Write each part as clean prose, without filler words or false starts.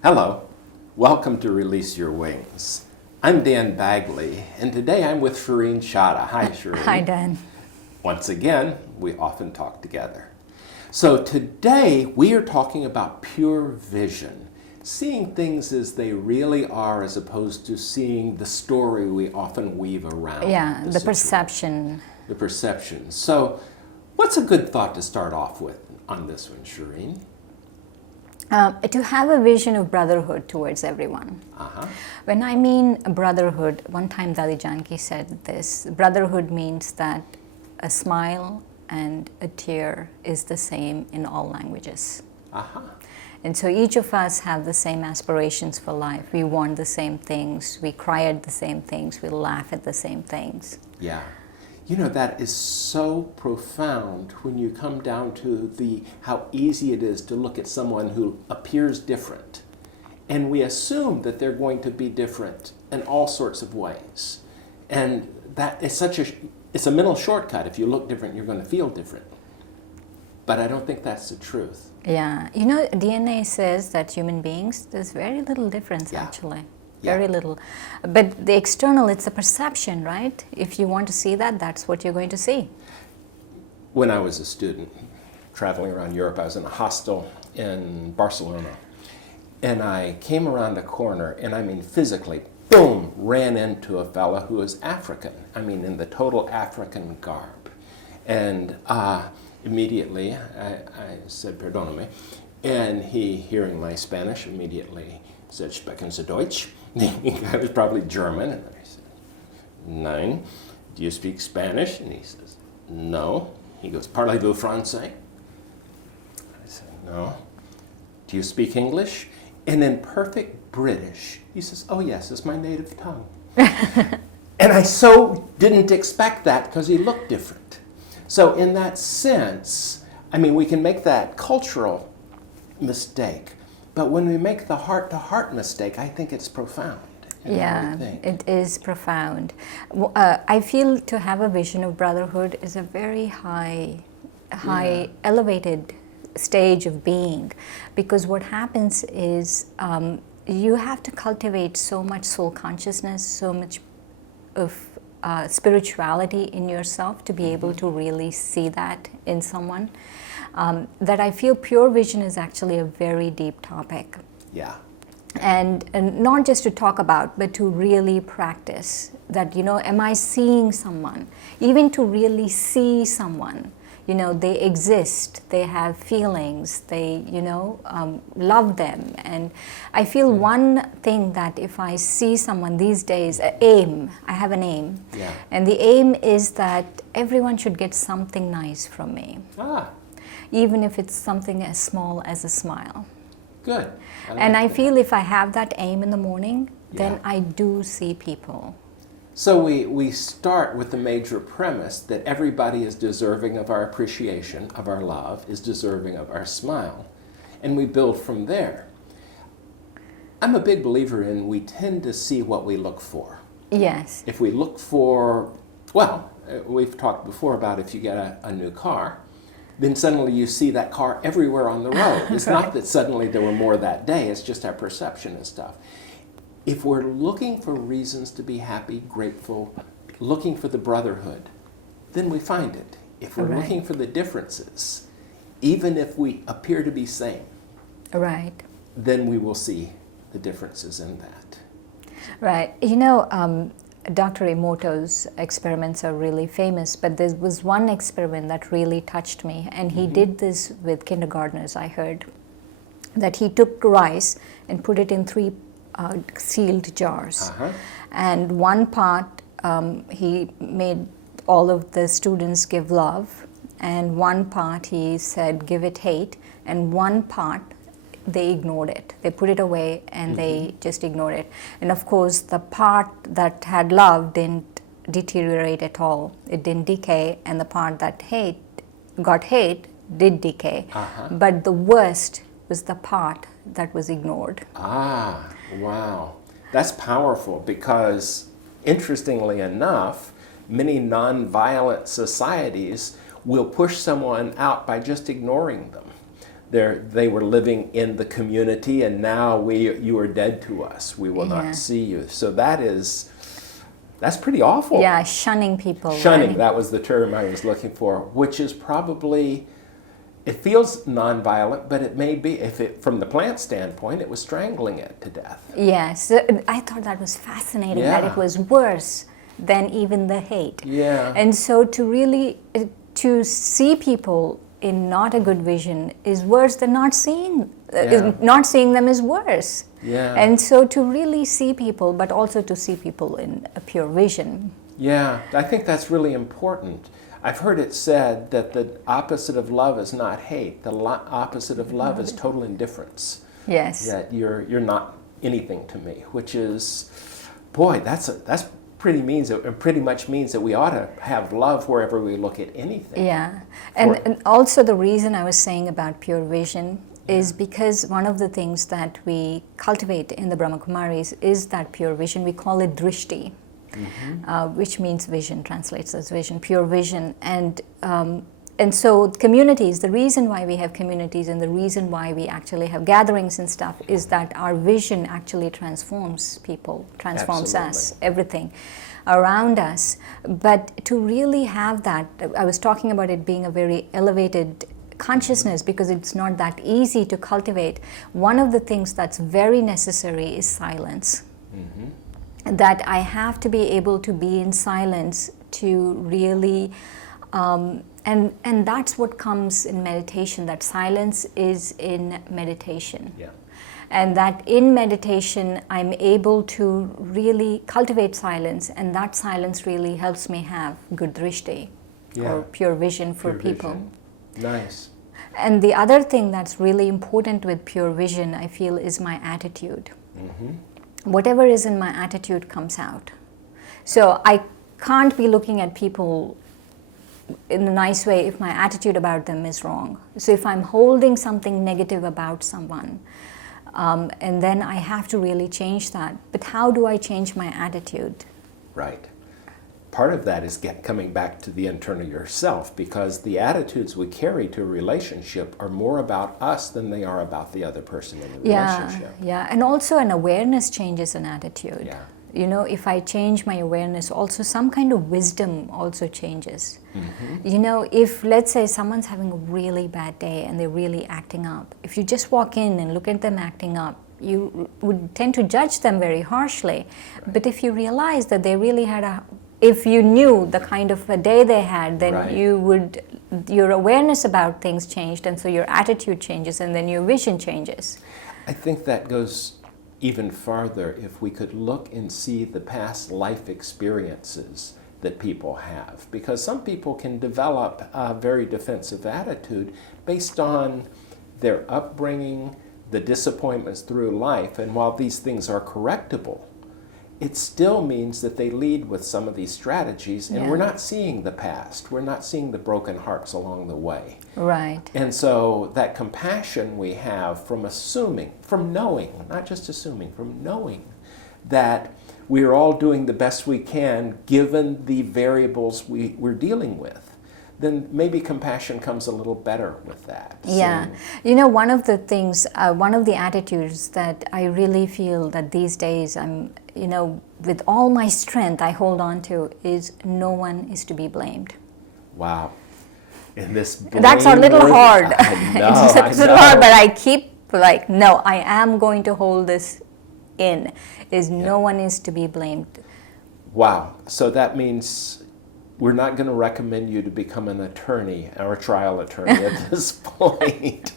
Hello, welcome to Release Your Wings. I'm Dan Bagley, and today I'm with Shireen Chada. Hi, Shireen. Hi, Dan. Once again, we often talk together. So today we are talking about pure vision, seeing things as they really are as opposed to seeing the story we often weave around. Yeah, the situation. perception. The perception. So what's a good thought to start off with on this one, Shireen? To have a vision of brotherhood towards everyone. When I mean brotherhood, one time Dali Janki said this, brotherhood means that a smile and a tear is the same in all languages. And so each of us have the same aspirations for life. We want the same things, we cry at the same things, we laugh at the same things. Yeah. You know, that is so profound when you come down to how easy it is to look at someone who appears different. And we assume that they're going to be different in all sorts of ways. And that is it's a mental shortcut. If you look different, you're going to feel different. But I don't think that's the truth. Yeah. You know, DNA says that human beings, there's very little difference actually. Very little. But the external, it's a perception, right? If you want to see that, that's what you're going to see. When I was a student traveling around Europe, I was in a hostel in Barcelona. And I came around a corner, and I mean physically, boom, ran into a fella who was African. I mean, in the total African garb. And immediately, I said, perdóname. And he, hearing my Spanish, immediately said, sprechen Sie Deutsch? I was probably German. And I said, Nein. Do you speak Spanish? And he says, no. He goes, parlez-vous français? I said, no. Do you speak English? And in perfect British, he says, oh yes, it's my native tongue. And I so didn't expect that because he looked different. So in that sense, I mean, we can make that cultural mistake. But when we make the heart-to-heart mistake, I think it's profound. Yeah, it is profound. I feel to have a vision of brotherhood is a very high elevated stage of being, because what happens is you have to cultivate so much soul consciousness, so much of spirituality in yourself to be able to really see that in someone. That I feel pure vision is actually a very deep topic. Yeah. And not just to talk about, but to really practice that, you know, am I seeing someone? Even to really see someone, you know, they exist, they have feelings, they, you know, love them. And I feel one thing that if I see someone these days, I have an aim. Yeah. And the aim is that everyone should get something nice from me. Even if it's something as small as a smile. Good. I feel if I have that aim in the morning, then I do see people. So we start with the major premise that everybody is deserving of our appreciation, of our love, is deserving of our smile, and we build from there. I'm a big believer in we tend to see what we look for. Yes. If we look for, well, we've talked before about if you get a new car, then suddenly you see that car everywhere on the road. It's not that suddenly there were more that day, it's just our perception and stuff. If we're looking for reasons to be happy, grateful, looking for the brotherhood, then we find it. If we're looking for the differences, even if we appear to be same, then we will see the differences in that. Right. You know, Dr. Emoto's experiments are really famous, but there was one experiment that really touched me, and he did this with kindergartners, I heard, that he took rice and put it in 3 sealed jars. And one part he made all of the students give love, and one part he said give it hate, and one part they ignored it. They put it away and they just ignored it. And of course, the part that had love didn't deteriorate at all. It didn't decay, and the part that got hate did decay. But the worst was the part that was ignored. Wow. That's powerful because, interestingly enough, many nonviolent societies will push someone out by just ignoring them. They were living in the community, and now you are dead to us. We will Yeah. not see you. So that's pretty awful. Yeah, shunning people. Shunning, right? that was the term I was looking for, which is probably, it feels nonviolent, but it may be, from the plant standpoint, it was strangling it to death. Yes, I thought that was fascinating, that Yeah. it was worse than even the hate. Yeah. And so to really, to see people in not a good vision is worse than not seeing, Yeah. not seeing them is worse. Yeah. And so to really see people, but also to see people in a pure vision. Yeah, I think that's really important. I've heard it said that the opposite of love is not hate. The opposite of love is total indifference. Yes. That you're not anything to me, which is, boy, that's pretty much means that we ought to have love wherever we look at anything. Yeah, and also the reason I was saying about pure vision is because one of the things that we cultivate in the Brahma Kumaris is that pure vision. We call it drishti, which means vision, translates as vision, pure vision. And so communities, the reason why we have communities and the reason why we actually have gatherings and stuff is that our vision actually transforms people, transforms us, everything around us. But to really have that, I was talking about it being a very elevated consciousness because it's not that easy to cultivate. One of the things that's very necessary is silence. That I have to be able to be in silence to really, and that's what comes in meditation, that silence is in meditation. Yeah. And that in meditation I'm able to really cultivate silence, and that silence really helps me have good drishti, or pure vision for Pure people. vision. Nice. And the other thing that's really important with pure vision, I feel, is my attitude. Whatever is in my attitude comes out. So I can't be looking at people in a nice way if my attitude about them is wrong. So if I'm holding something negative about someone, and then I have to really change that. But how do I change my attitude? Right. Part of that is coming back to the internal yourself, because the attitudes we carry to a relationship are more about us than they are about the other person in the relationship. Yeah, and also an awareness changes an attitude. Yeah. You know, if I change my awareness, also some kind of wisdom also changes. You know, if let's say someone's having a really bad day and they're really acting up, if you just walk in and look at them acting up, you would tend to judge them very harshly. Right. But if you realize that they really had if you knew the kind of a day they had, then Right. your awareness about things changed, and so your attitude changes, and then your vision changes. I think that goes even farther if we could look and see the past life experiences that people have. Because some people can develop a very defensive attitude based on their upbringing, the disappointments through life, and while these things are correctable, it still means that they lead with some of these strategies, and Yeah. we're not seeing the past. We're not seeing the broken hearts along the way. Right. And so that compassion we have from knowing, not just assuming, from knowing that we're all doing the best we can given the variables we're dealing with, then maybe compassion comes a little better with that. Yeah. So, You know, one of the things, one of the attitudes that I really feel that these days I'm, you know, with all my strength I hold on to is no one is to be blamed. wow. And this That's a little hard. I know, It's I a little know. hard, but I keep like, no, I am going to hold this in, is no one is to be blamed. Wow. So that means we're not going to recommend you to become an attorney or a trial attorney at this point.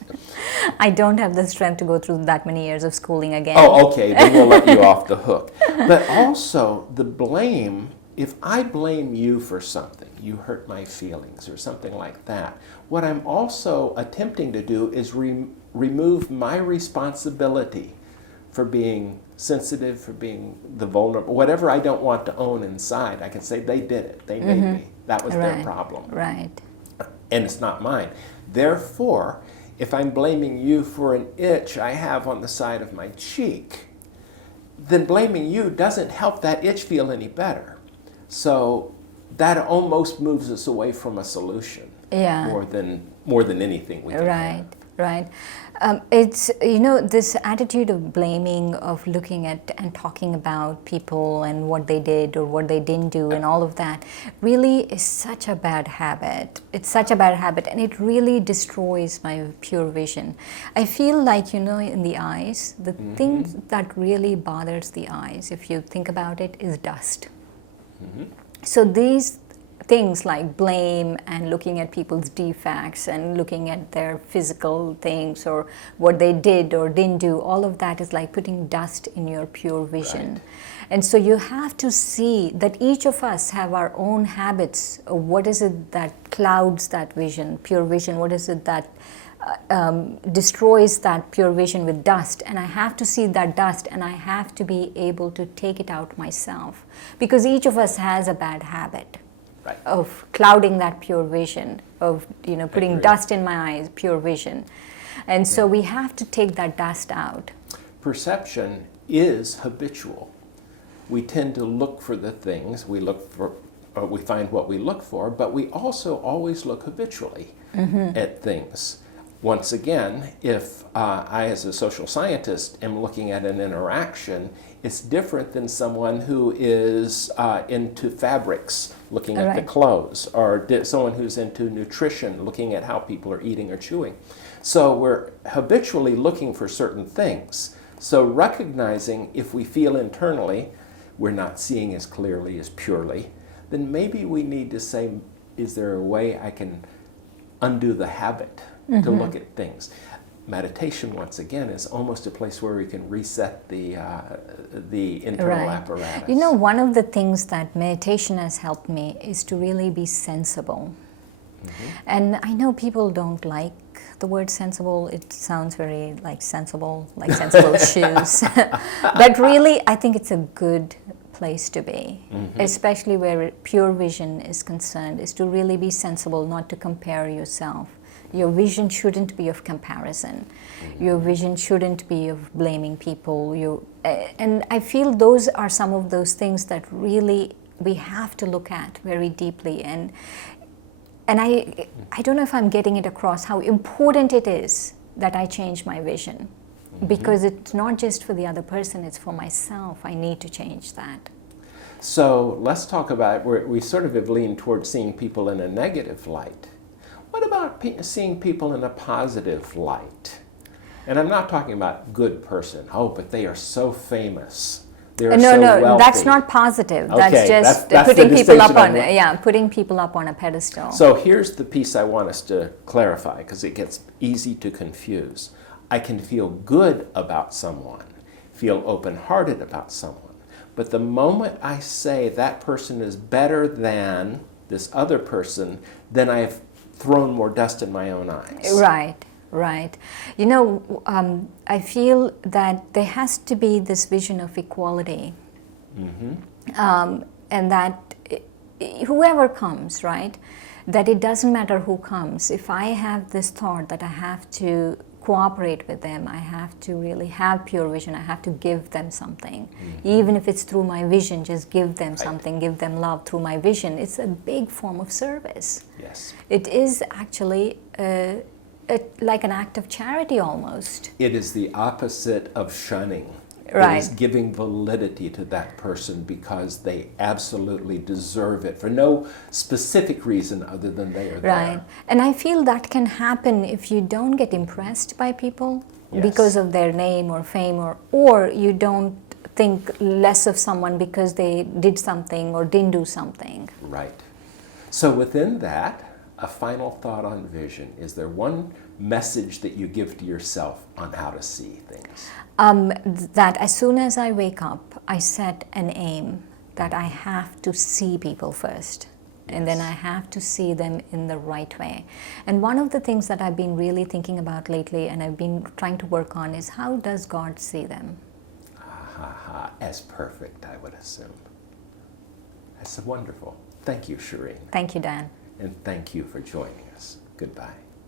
I don't have the strength to go through that many years of schooling again. Oh, okay, then we'll let you off the hook. But also, the blame, if I blame you for something, you hurt my feelings or something like that, what I'm also attempting to do is remove my responsibility for being sensitive, for being the vulnerable, whatever I don't want to own inside. I can say they did it, they made me. That was their problem. Right. And it's not mine. Therefore, if I'm blaming you for an itch I have on the side of my cheek, then blaming you doesn't help that itch feel any better. So that almost moves us away from a solution. Yeah. More than anything we can have. right. It's, you know, this attitude of blaming, of looking at and talking about people and what they did or what they didn't do and all of that really is such a bad habit. It's such a bad habit, and it really destroys my pure vision. I feel like, you know, in the eyes, the thing that really bothers the eyes, if you think about it, is dust. So these things like blame and looking at people's defects and looking at their physical things or what they did or didn't do, all of that is like putting dust in your pure vision. Right. And so you have to see that each of us have our own habits of what is it that clouds that vision, pure vision, what is it that destroys that pure vision with dust. And I have to see that dust, and I have to be able to take it out myself, because each of us has a bad habit. Right. Of clouding that pure vision, of, you know, putting dust in my eyes, pure vision. And so we have to take that dust out. Perception is habitual. We tend to look for the things, we find what we look for, but we also always look habitually at things. Once again, if I, as a social scientist, am looking at an interaction, it's different than someone who is into fabrics, looking at the clothes, or someone who's into nutrition, looking at how people are eating or chewing. So we're habitually looking for certain things. So recognizing if we feel internally we're not seeing as clearly as purely, then maybe we need to say, is there a way I can undo the habit to look at things? Meditation, once again, is almost a place where we can reset the internal apparatus. You know, one of the things that meditation has helped me is to really be sensible. And I know people don't like the word sensible. It sounds very like sensible shoes. But really, I think it's a good place to be, especially where pure vision is concerned, is to really be sensible, not to compare yourself. Your vision shouldn't be of comparison. Your vision shouldn't be of blaming people. And I feel those are some of those things that really we have to look at very deeply. And I don't know if I'm getting it across how important it is that I change my vision. Because it's not just for the other person, it's for myself. I need to change that. So let's talk about, we sort of have leaned towards seeing people in a negative light. What about seeing people in a positive light? And I'm not talking about good person. Oh, but they are so famous. They're so wealthy. That's not positive. Okay, that's just that's putting the people up on distinction putting people up on a pedestal. So here's the piece I want us to clarify, because it gets easy to confuse. I can feel good about someone, feel open-hearted about someone, but the moment I say that person is better than this other person, then I've thrown more dust in my own eyes. Right. You know, I feel that there has to be this vision of equality, and that whoever comes, right, that it doesn't matter who comes. If I have this thought that I have to cooperate with them, I have to really have pure vision, I have to give them something. Even if it's through my vision, just give them something, give them love through my vision. It's a big form of service. Yes. It is actually like an act of charity almost. It is the opposite of shunning. Right. It is giving validity to that person because they absolutely deserve it for no specific reason other than they are there. Right. And I feel that can happen if you don't get impressed by people because of their name or fame, or you don't think less of someone because they did something or didn't do something. Right. So within that, a final thought on vision. Is there one message that you give to yourself on how to see things? That as soon as I wake up, I set an aim that I have to see people first. And then I have to see them in the right way. And one of the things that I've been really thinking about lately and I've been trying to work on is, how does God see them? As perfect, I would assume. That's wonderful. Thank you, Shireen. Thank you, Dan. And thank you for joining us. Goodbye.